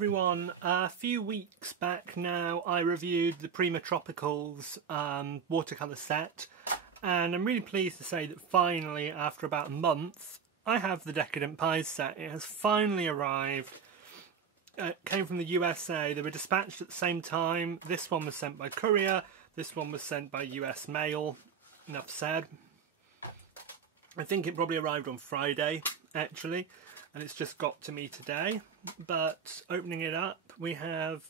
everyone. A few weeks back now I reviewed the Prima Tropicals watercolour set, and I'm really pleased to say that finally, after about a month, I have the Decadent Pies set. It has finally arrived. It came from the USA. They were dispatched at the same time. This one was sent by courier, this one was sent by US mail. Enough said. I think it probably arrived on Friday actually, and it's just got to me today. But opening it up, we have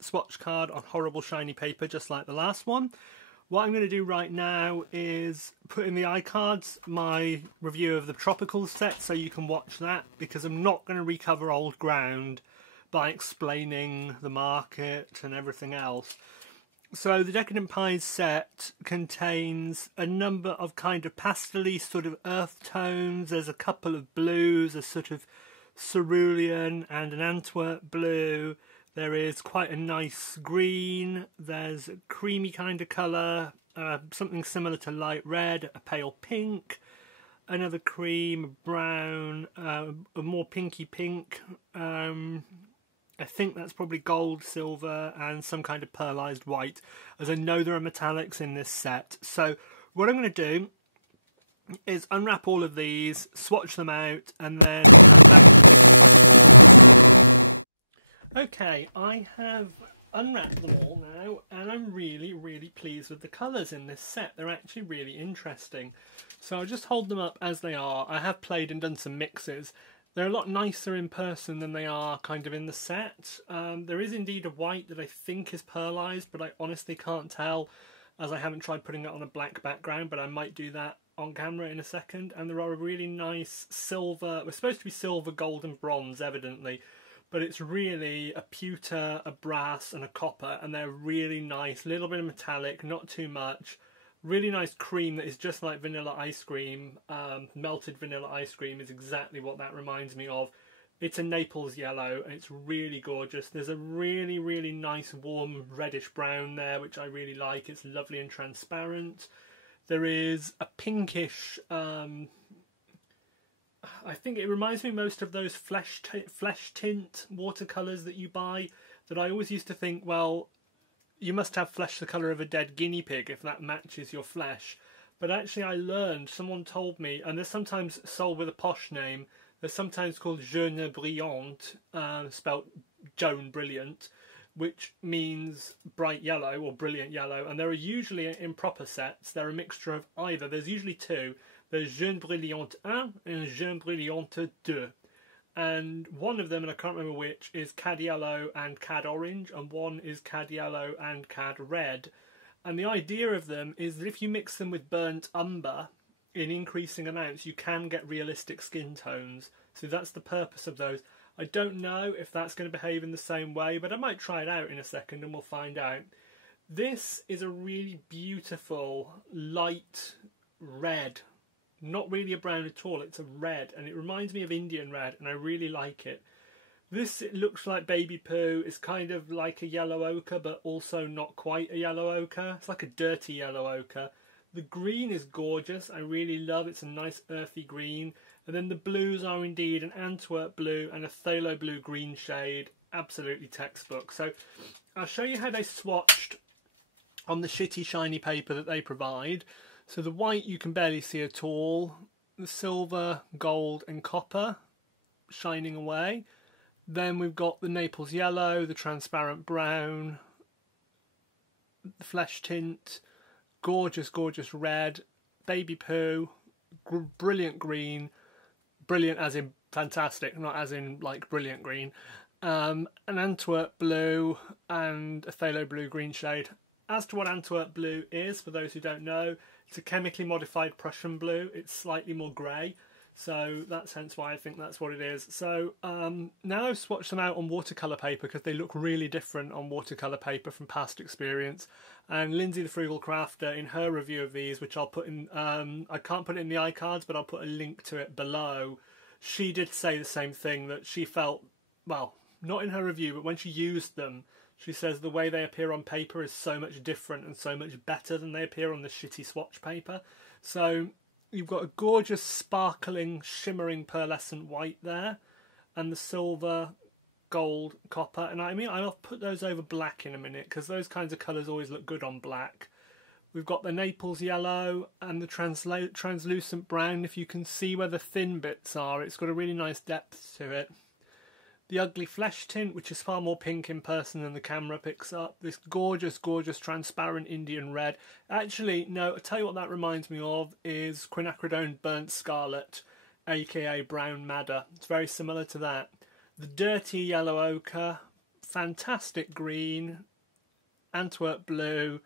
a swatch card on horrible shiny paper just like the last one. What I'm going to do right now is put in the iCards my review of the Tropicals set so you can watch that, because I'm not going to recover old ground by explaining the market and everything else. So the Decadent Pies set contains a number of kind of pastel-y sort of earth tones. There's a couple of blues, a sort of cerulean and an Antwerp blue. There is quite a nice green. There's a creamy kind of colour, something similar to light red, a pale pink, another cream, a brown, a more pinky pink. I think that's probably gold, silver, and some kind of pearlized white, as I know there are metallics in this set. So what I'm going to do is unwrap all of these, swatch them out, and then come back and give you my thoughts. Okay, I have unwrapped them all now, and I'm really, really pleased with the colours in this set. They're actually really interesting. So I'll just hold them up as they are. I have played and done some mixes. They're a lot nicer in person than they are kind of in the set. There is indeed a white that I think is pearlized, but I honestly can't tell, as I haven't tried putting it on a black background, but I might do that on camera in a second. And there are a really nice silver, it's supposed to be silver, gold and bronze evidently, but it's really a pewter, a brass and a copper, and they're really nice, a little bit of metallic, not too much. Really nice cream that is just like vanilla ice cream. Melted vanilla ice cream is exactly what that reminds me of. It's a Naples Yellow and it's really gorgeous. There's a really, really nice warm reddish brown there, which I really like. It's lovely and transparent. There is a pinkish, I think it reminds me most of those flesh tint watercolours that you buy, that I always used to think, well, you must have flesh the colour of a dead guinea pig if that matches your flesh. But actually I learned, someone told me, and they're sometimes sold with a posh name, they're sometimes called Jaune Brillante, spelt Joan Brilliant, which means bright yellow or brilliant yellow, and they're usually in proper sets, they're a mixture of either. There's usually two. There's Jaune Brillante 1 and Jaune Brillante 2. And one of them, and I can't remember which, is cad yellow and cad orange, and one is cad yellow and cad red. And the idea of them is that if you mix them with burnt umber in increasing amounts, you can get realistic skin tones. So that's the purpose of those. I don't know if that's going to behave in the same way, but I might try it out in a second and we'll find out. This is a really beautiful light red. Not really a brown at all, it's a red, and it reminds me of Indian red, and I really like it. This, it looks like baby poo. It's kind of like a yellow ochre, but also not quite a yellow ochre. It's like a dirty yellow ochre. The green is gorgeous, I really love it. It's a nice earthy green. And then the blues are indeed an Antwerp blue and a phthalo blue green shade. Absolutely textbook. So I'll show you how they swatched on the shitty shiny paper that they provide. So the white you can barely see at all, the silver, gold and copper shining away. Then we've got the Naples Yellow, the transparent brown, the flesh tint, gorgeous, gorgeous red, baby poo, brilliant green, brilliant as in fantastic, not as in like brilliant green, an Antwerp blue and a phthalo blue green shade. As to what Antwerp blue is, for those who don't know, it's a chemically modified Prussian blue. It's slightly more grey, so that's hence why I think that's what it is. So now I've swatched them out on watercolour paper because they look really different on watercolour paper from past experience. And Lindsay the Frugal Crafter, in her review of these, which I'll put in, I can't put it in the iCards, but I'll put a link to it below, she did say the same thing, that she felt, well, not in her review, but when she used them, she says the way they appear on paper is so much different and so much better than they appear on the shitty swatch paper. So you've got a gorgeous, sparkling, shimmering, pearlescent white there, and the silver gold, copper, and I mean I'll put those over black in a minute because those kinds of colours always look good on black. We've got the Naples Yellow and the translucent brown. If you can see where the thin bits are, it's got a really nice depth to it. The Ugly Flesh tint, which is far more pink in person than the camera picks up. This gorgeous, gorgeous transparent Indian red. Actually, no, I'll tell you what that reminds me of is quinacridone burnt scarlet, aka brown madder. It's very similar to that. The Dirty Yellow Ochre, fantastic green, Antwerp blue,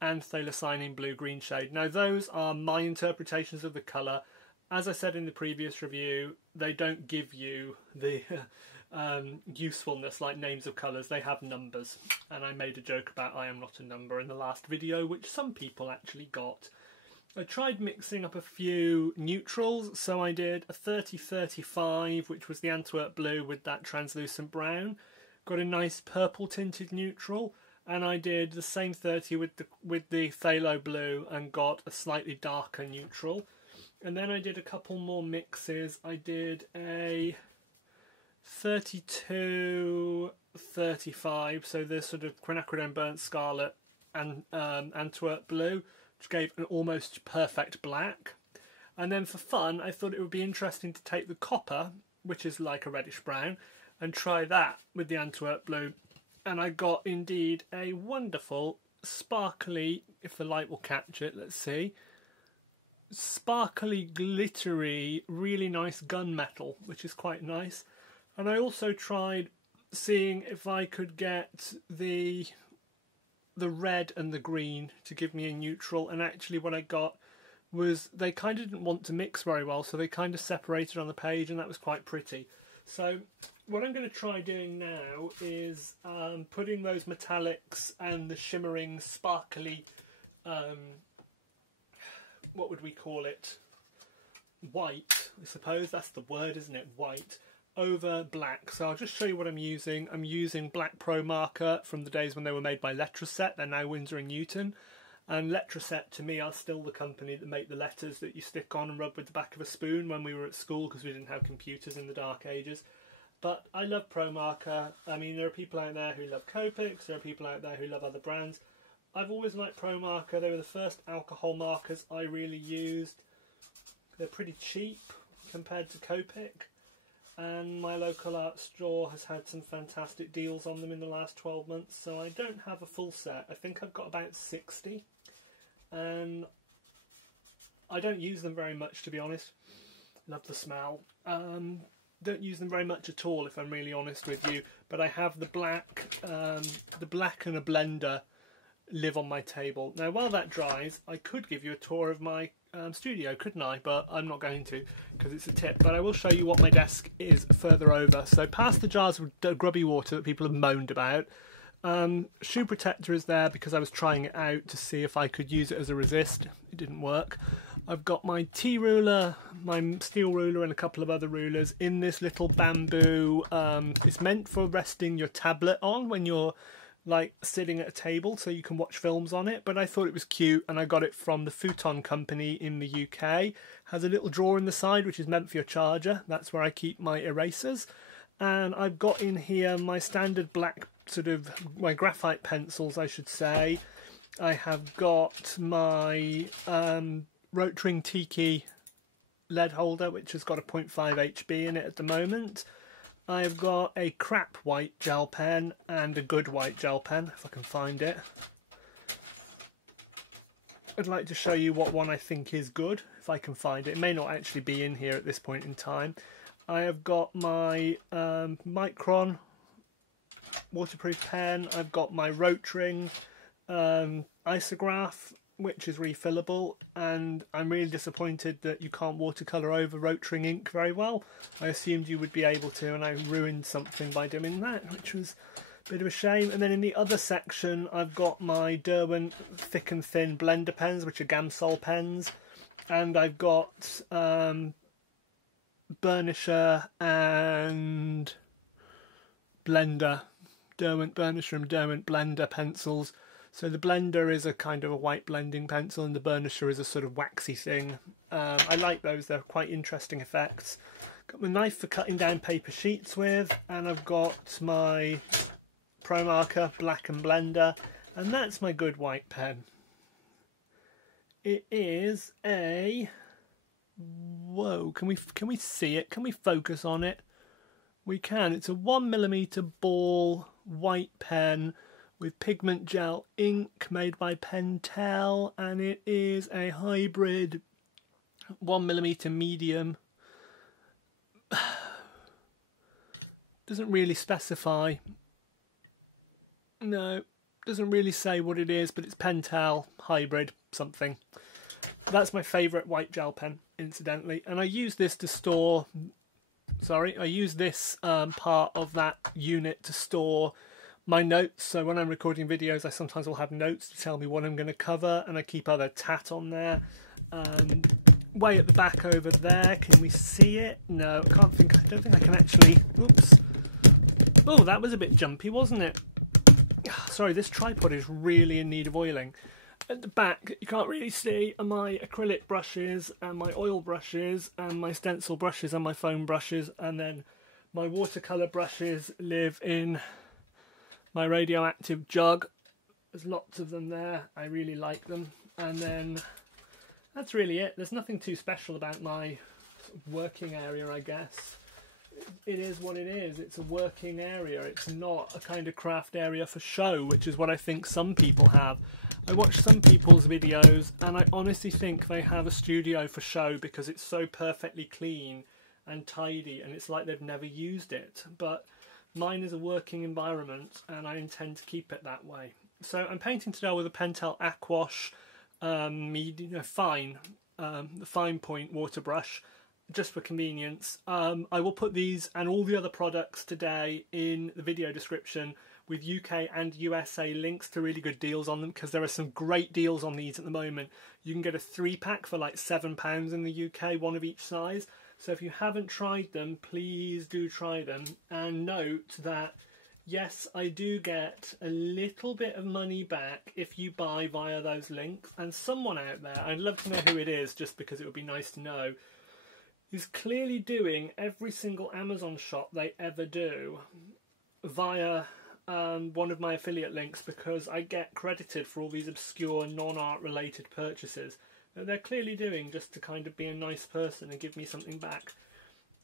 and Thalocyanine blue green shade. Now those are my interpretations of the colour. As I said in the previous review, they don't give you the usefulness like names of colours. They have numbers, and I made a joke about I am not a number in the last video, which some people actually got. I tried mixing up a few neutrals, so I did a 30-35, which was the Antwerp blue with that translucent brown. Got a nice purple tinted neutral, and I did the same 30 with the phthalo blue and got a slightly darker neutral. And then I did a couple more mixes. I did a 32-35, so the sort of quinacridone burnt scarlet and Antwerp blue, which gave an almost perfect black. And then for fun, I thought it would be interesting to take the copper, which is like a reddish brown, and try that with the Antwerp blue. And I got indeed a wonderful, sparkly, if the light will catch it, let's see, sparkly, glittery, really nice gunmetal, which is quite nice. And I also tried seeing if I could get the red and the green to give me a neutral, and actually what I got was they kind of didn't want to mix very well, so they kind of separated on the page, and that was quite pretty. So what I'm going to try doing now is putting those metallics and the shimmering, sparkly, what would we call it? White, I suppose that's the word, isn't it? White, over black. So I'll just show you what I'm using. I'm using Black Pro marker from the days when they were made by Letraset. They're now Winsor and Newton. And Letraset, to me, are still the company that make the letters that you stick on and rub with the back of a spoon when we were at school, because we didn't have computers in the dark ages. But I love Pro marker. I mean, there are people out there who love Copics, there are people out there who love other brands. I've always liked Pro marker. They were the first alcohol markers I really used. They're pretty cheap compared to Copic. And my local art store has had some fantastic deals on them in the last 12 months, so I don't have a full set. I think I've got about 60, and I don't use them very much, to be honest. Love the smell. Don't use them very much at all, if I'm really honest with you, but I have the black and a blender live on my table. Now while that dries, I could give you a tour of my studio, couldn't I? But I'm not going to, because it's a tip. But I will show you what my desk is further over. So past the jars of grubby water that people have moaned about, shoe protector is there because I was trying it out to see if I could use it as a resist. It didn't work. I've got my T-ruler, my steel ruler, and a couple of other rulers in this little bamboo. It's meant for resting your tablet on when you're like sitting at a table, so you can watch films on it. But I thought it was cute, and I got it from the Futon company in the UK. Has a little drawer in the side which is meant for your charger. That's where I keep my erasers. And I've got in here my standard black my graphite pencils, I should say. I have got my Rotring Tiki lead holder, which has got a 0.5 HB in it at the moment. I've got a crap white gel pen and a good white gel pen, if I can find it. I'd like to show you what one I think is good, if I can find it. It may not actually be in here at this point in time. I have got my Micron waterproof pen. I've got my Rotring isograph, which is refillable, and I'm really disappointed that you can't watercolour over Rotring ink very well. I assumed you would be able to, and I ruined something by doing that, which was a bit of a shame. And then in the other section, I've got my Derwent thick and thin blender pens, which are Gamsol pens, and I've got burnisher and blender, Derwent burnisher and Derwent blender pencils. So the blender is a kind of a white blending pencil, and the burnisher is a sort of waxy thing. I like those, they're quite interesting effects. Got my knife for cutting down paper sheets with, and I've got my Pro Marker Black and Blender, and that's my good white pen. It is a... Whoa, can we see it? Can we focus on it? We can. It's a 1mm ball white pen with pigment gel ink made by Pentel, and it is a hybrid 1mm medium. Doesn't really specify. No, doesn't really say what it is, but it's Pentel hybrid something. That's my favourite white gel pen, incidentally, and I use this to store. Sorry, I use this part of that unit to store my notes. So when I'm recording videos, I sometimes will have notes to tell me what I'm going to cover, and I keep other tat on there. Way at the back over there, can we see it? No, I don't think I can actually. Oops. Oh, that was a bit jumpy, wasn't it? Sorry, this tripod is really in need of oiling. At the back, you can't really see, are my acrylic brushes and my oil brushes and my stencil brushes and my foam brushes, and then my watercolour brushes live in my radioactive jug. There's lots of them there. I really like them. And then that's really it. There's nothing too special about my working area, I guess. It is what it is. It's a working area. It's not a kind of craft area for show, which is what I think some people have. I watch some people's videos and I honestly think they have a studio for show because it's so perfectly clean and tidy, and it's like they've never used it. But mine is a working environment and I intend to keep it that way. So I'm painting today with a Pentel Aquash fine point waterbrush, just for convenience. I will put these and all the other products today in the video description with UK and USA links to really good deals on them, because there are some great deals on these at the moment. You can get a 3-pack for like £7 in the UK, one of each size. So if you haven't tried them, please do try them. And note that, yes, I do get a little bit of money back if you buy via those links. And someone out there, I'd love to know who it is, just because it would be nice to know, is clearly doing every single Amazon shop they ever do via one of my affiliate links, because I get credited for all these obscure non-art related purchases that they're clearly doing just to kind of be a nice person and give me something back.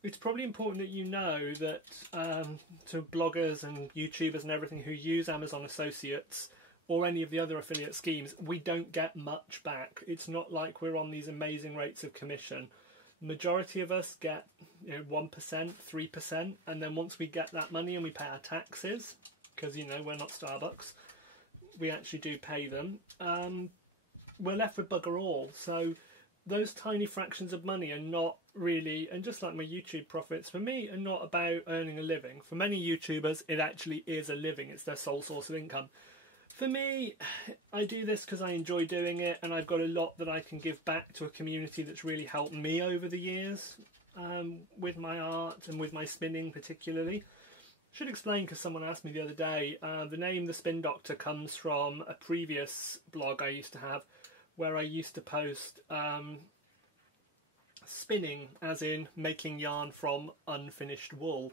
It's probably important that you know that to bloggers and YouTubers and everything who use Amazon Associates or any of the other affiliate schemes, we don't get much back. It's not like we're on these amazing rates of commission. The majority of us get 1%, 3%, and then once we get that money and we pay our taxes, because we're not Starbucks, we actually do pay them, we're left with bugger all. So those tiny fractions of money are not really, and just like my YouTube profits, for me, are not about earning a living. For many YouTubers, it actually is a living. It's their sole source of income. For me, I do this because I enjoy doing it, and I've got a lot that I can give back to a community that's really helped me over the years, with my art and with my spinning particularly. I should explain, because someone asked me the other day, the name The Spin Doctor comes from a previous blog I used to have, where I used to post spinning, as in making yarn from unfinished wool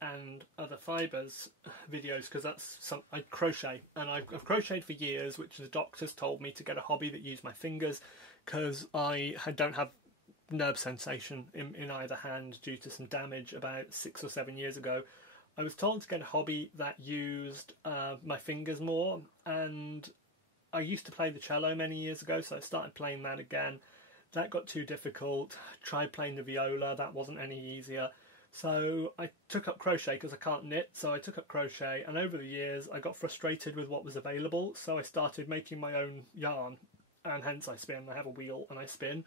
and other fibres videos, because that's I crochet, and I've crocheted for years, which the doctors told me to get a hobby that used my fingers, because I don't have nerve sensation in either hand due to some damage about 6 or 7 years ago. I was told to get a hobby that used my fingers more, and I used to play the cello many years ago, so I started playing that again. That got too difficult. Tried playing the viola, that wasn't any easier. So I took up crochet because I can't knit, so I took up crochet, and over the years I got frustrated with what was available, so I started making my own yarn, and hence I spin. I have a wheel and I spin.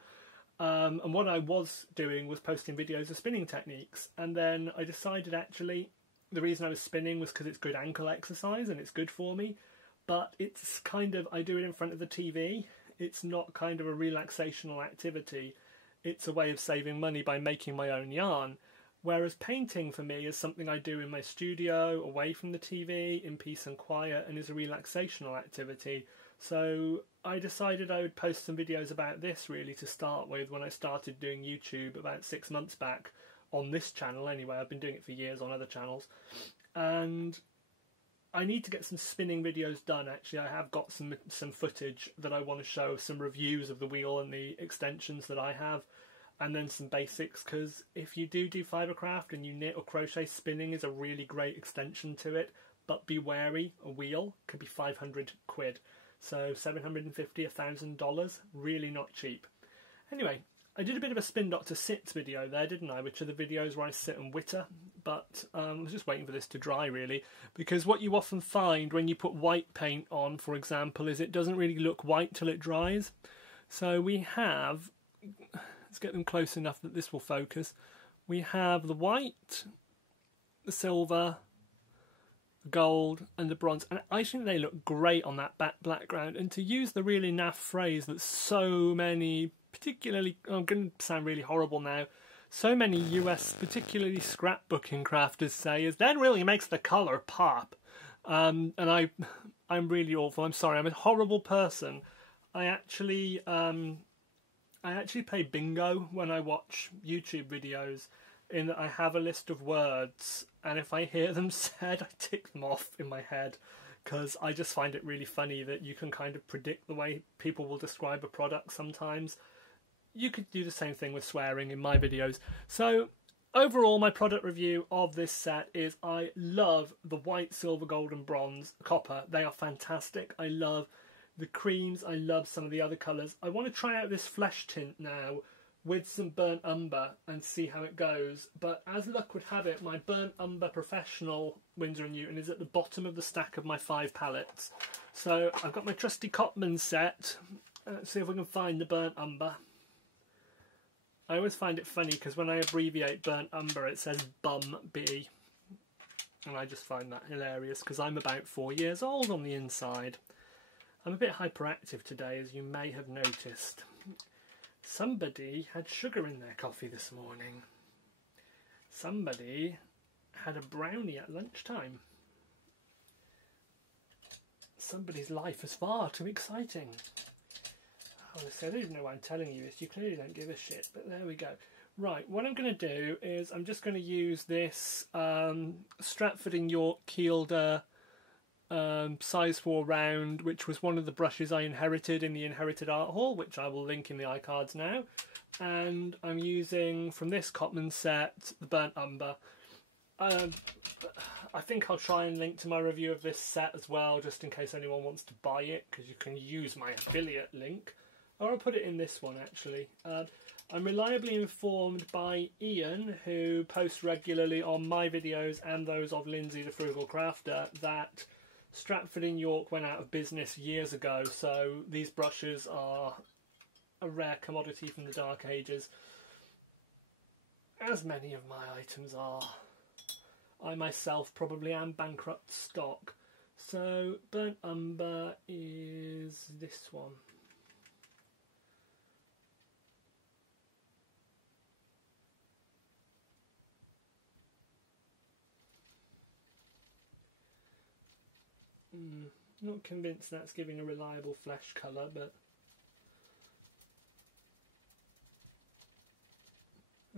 And what I was doing was posting videos of spinning techniques, and then I decided actually the reason I was spinning was because it's good ankle exercise and it's good for me, but it's kind of, I do it in front of the TV. It's not kind of a relaxational activity. It's a way of saving money by making my own yarn. Whereas painting for me is something I do in my studio, away from the TV, in peace and quiet, and is a relaxational activity. So I decided I would post some videos about this really to start with when I started doing YouTube about 6 months back on this channel anyway. I've been doing it for years on other channels, and I need to get some spinning videos done. Actually, I have got some footage that I want to show, some reviews of the wheel and the extensions that I have, and then some basics, because if you do fibercraft and you knit or crochet, spinning is a really great extension to it, but be wary, a wheel could be 500 quid, so $750, $1,000, really not cheap. Anyway, I did a bit of a Spin Doctor Sits video there, didn't I, which are the videos where I sit and witter, but I was just waiting for this to dry really, because what you often find when you put white paint on, for example, is it doesn't really look white till it dries. So we have, let's get them close enough that this will focus, we have the white, the silver, the gold and the bronze, and I think they look great on that background. And to use the really naff phrase that so many, particularly, I'm going to sound really horrible now, so many US, particularly scrapbooking crafters say, is that really makes the colour pop. And I'm really awful. I'm sorry. I'm a horrible person. I actually play bingo when I watch YouTube videos, in that I have a list of words, and if I hear them said, I tick them off in my head, because I just find it really funny that you can kind of predict the way people will describe a product sometimes. You could do the same thing with swearing in my videos. So overall, my product review of this set is I love the white, silver, gold and bronze, copper. They are fantastic. I love the creams. I love some of the other colours. I want to try out this flesh tint now with some burnt umber and see how it goes. But as luck would have it, my burnt umber professional Winsor & Newton is at the bottom of the stack of my 5 palettes. So I've got my trusty Cotman set. Let's see if we can find the burnt umber. I always find it funny because when I abbreviate burnt umber it says bum B, and I just find that hilarious because I'm about 4 years old on the inside. I'm a bit hyperactive today, as you may have noticed. Somebody had sugar in their coffee this morning. Somebody had a brownie at lunchtime. Somebody's life is far too exciting. Honestly, I don't even know why I'm telling you this. You clearly don't give a shit, but there we go. Right, what I'm going to do is I'm just going to use this Stratford & York Kielder size 4 round, which was one of the brushes I inherited in the Inherited Art Hall, which I will link in the iCards now. And I'm using, from this Cotman set, the burnt umber. I think I'll try and link to my review of this set as well, just in case anyone wants to buy it, because you can use my affiliate link. Or I'll put it in this one, actually. I'm reliably informed by Ian, who posts regularly on my videos and those of Lindsay the Frugal Crafter, that Stratford & York went out of business years ago, so these brushes are a rare commodity from the Dark Ages, as many of my items are. I myself probably am bankrupt stock. So burnt umber is this one. Not convinced that's giving a reliable flesh colour, but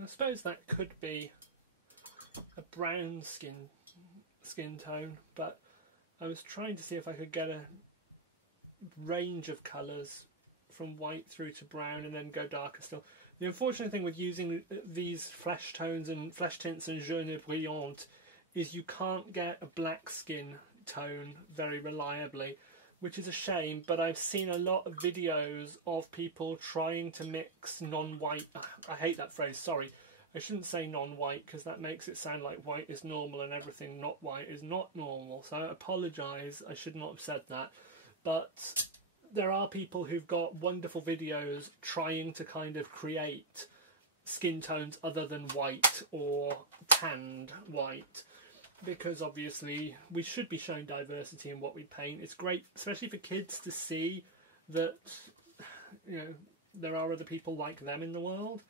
I suppose that could be a brown skin tone, but I was trying to see if I could get a range of colours from white through to brown and then go darker still. The unfortunate thing with using these flesh tones and flesh tints and jaune brillant is you can't get a black skin tone very reliably, which is a shame, but I've seen a lot of videos of people trying to mix non-white, I hate that phrase, sorry, I shouldn't say non-white because that makes it sound like white is normal and everything not white is not normal, so I apologise, I should not have said that, but there are people who've got wonderful videos trying to kind of create skin tones other than white or tanned white, because obviously we should be showing diversity in what we paint. It's great, especially for kids, to see that, you know, there are other people like them in the world.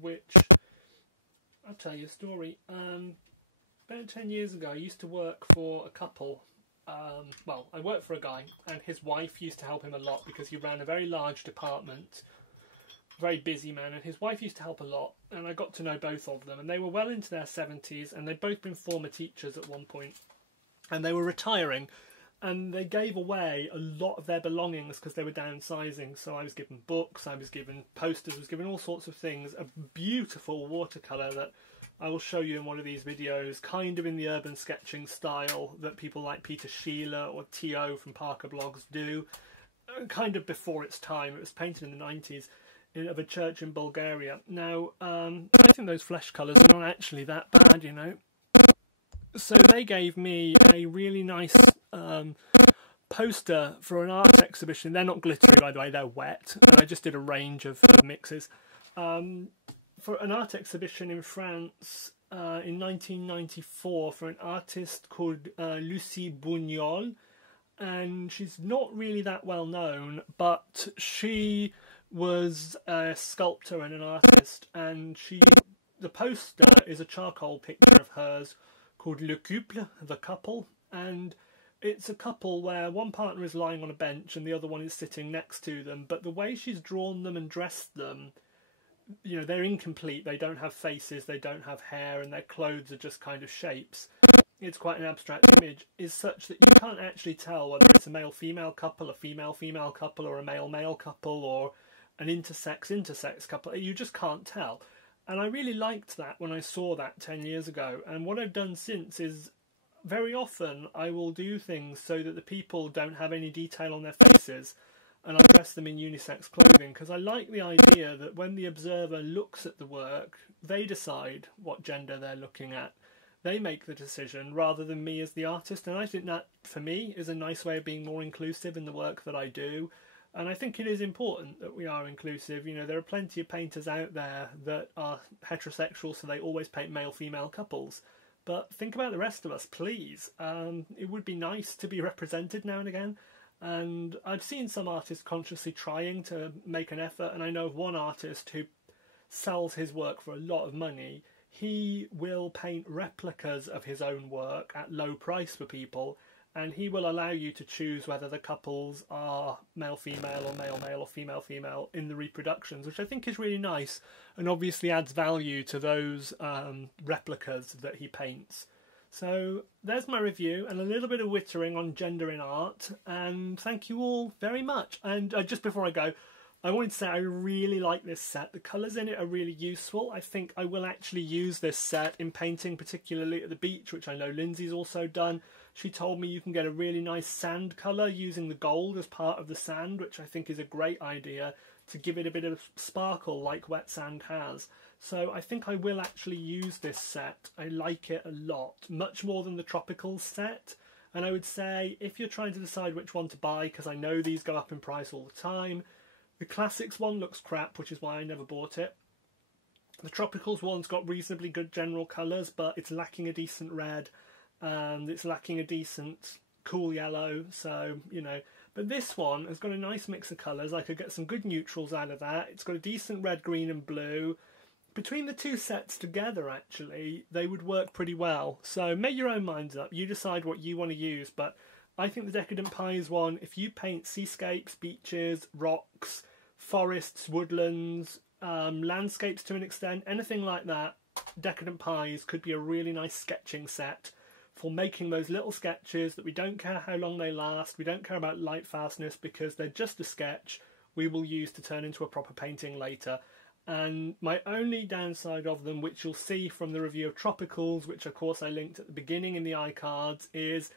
Which, I'll tell you a story. About 10 years ago I used to work for a couple well, I worked for a guy, and his wife used to help him a lot because he ran a very large department, very busy man, and his wife used to help a lot, and I got to know both of them, and they were well into their 70s, and they'd both been former teachers at one point, and they were retiring, and they gave away a lot of their belongings because they were downsizing. So I was given books, I was given posters, I was given all sorts of things, a beautiful watercolour that I will show you in one of these videos, kind of in the urban sketching style that people like Peter Sheila or T.O. from Parker Blogs do, kind of before its time. It was painted in the 90s of a church in Bulgaria. Now, I think those flesh colours are not actually that bad, you know. So they gave me a really nice poster for an art exhibition. They're not glittery, by the way, they're wet, and I just did a range of mixes. For an art exhibition in France in 1994 for an artist called Lucie Bugnol, and she's not really that well known, but she was a sculptor and an artist, and the poster is a charcoal picture of hers called Le Couple, the couple, and it's a couple where one partner is lying on a bench and the other one is sitting next to them, but the way she's drawn them and dressed them, you know, they're incomplete. They don't have faces, they don't have hair, and their clothes are just kind of shapes. It's quite an abstract image, is such that you can't actually tell whether it's a male-female couple, a female-female couple, or a male-male couple, or an intersex couple. You just can't tell. And I really liked that when I saw that 10 years ago. And what I've done since is, very often I will do things so that the people don't have any detail on their faces, and I'll dress them in unisex clothing, because I like the idea that when the observer looks at the work, they decide what gender they're looking at. They make the decision rather than me as the artist, and I think that, for me, is a nice way of being more inclusive in the work that I do. And I think it is important that we are inclusive. You know, there are plenty of painters out there that are heterosexual, so they always paint male-female couples. But think about the rest of us, please. It would be nice to be represented now and again. And I've seen some artists consciously trying to make an effort, and I know of one artist who sells his work for a lot of money. He will paint replicas of his own work at low price for people, and he will allow you to choose whether the couples are male-female or male-male or female-female in the reproductions, which I think is really nice and obviously adds value to those replicas that he paints. So there's my review and a little bit of wittering on gender in art, and thank you all very much. And just before I go, I wanted to say I really like this set. The colours in it are really useful. I think I will actually use this set in painting, particularly at the beach, which I know Lindsay's also done. She told me you can get a really nice sand colour using the gold as part of the sand, which I think is a great idea to give it a bit of sparkle like wet sand has. So I think I will actually use this set. I like it a lot, much more than the Tropicals set. And I would say, if you're trying to decide which one to buy, because I know these go up in price all the time, the Classics one looks crap, which is why I never bought it. The Tropicals one's got reasonably good general colours, but it's lacking a decent red, and it's lacking a decent cool yellow, so, you know. But this one has got a nice mix of colours. I could get some good neutrals out of that. It's got a decent red, green and blue. Between the two sets together, actually, they would work pretty well. So make your own minds up. You decide what you want to use, but I think the Decadent Pies one, if you paint seascapes, beaches, rocks, forests, woodlands, landscapes to an extent, anything like that, Decadent Pies could be a really nice sketching set for making those little sketches that we don't care how long they last, we don't care about light fastness because they're just a sketch we will use to turn into a proper painting later. And my only downside of them, which you'll see from the review of Tropicals, which of course I linked at the beginning in the iCards, is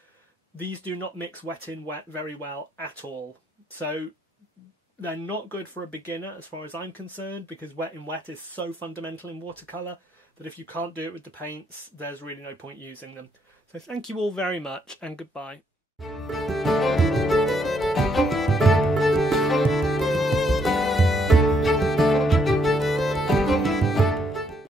these do not mix wet in wet very well at all. So they're not good for a beginner as far as I'm concerned, because wet in wet is so fundamental in watercolour that if you can't do it with the paints, there's really no point using them. So thank you all very much, and goodbye.